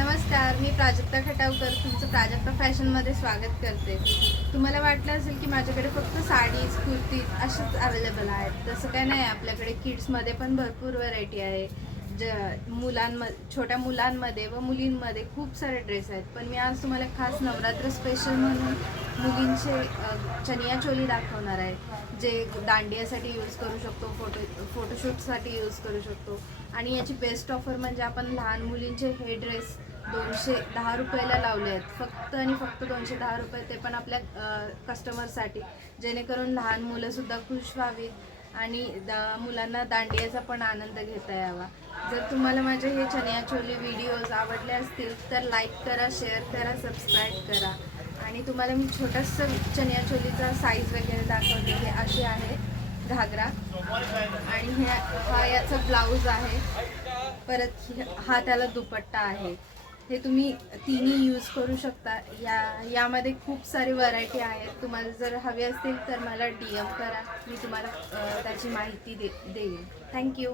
नमस्कार, मी प्राजक्ता खटावकर तुमचं प्राजक्ता फॅशनमध्ये स्वागत करते। तुम्हाला वाटलं असेल की माझ्याकडे फक्त साडीज, कुर्तीज असेच अवेलेबल आहेत। तसं काय नाही, आपल्याकडे किड्समध्ये पण भरपूर व्हरायटी आहे। छोट्या मुलांमध्ये व मुलींमध्ये खूप सारे ड्रेस आहेत। पण मी आज तुम्हाला खास नवरात्र स्पेशल म्हणून मुलींचे चनिया चोली दाखवणार आहे, जे दांडियासाठी यूज करू शकतो, फोटोशूटसाठी यूज करू शकतो। आणि याची बेस्ट ऑफर म्हणजे आपण लहान मुलींचे हे ड्रेस 210 रुपयाला लावले आहेत, फक्त आणि फक्त 210 रुपये, ते पण आपल्या कस्टमरसाठी, जेणेकरून लहान मुलंसुद्धा खुश व्हावीत आणि मुलांना दांडियाचा पण आनंद घेता यावा। जर तुम्हाला माझे हे चनिया चोली व्हिडिओज आवडले असतील तर लाईक करा, शेअर करा, सबस्क्राईब करा। आणि तुम्हाला मी छोटासा चनिया चोलीचा साईज वगैरे दाखवते। हे असे आहे घागरा, आणि हा याचा ब्लाऊज आहे, परत हा त्याला दुपट्टा आहे। हे तुम्ही तिन्ही यूज करू शकता। यामध्ये खूप सारी व्हरायटी आहेत। तुम्हाला जर हवी असतील तर मला DM करा, मी तुम्हाला त्याची माहिती देईन। थँक्यू।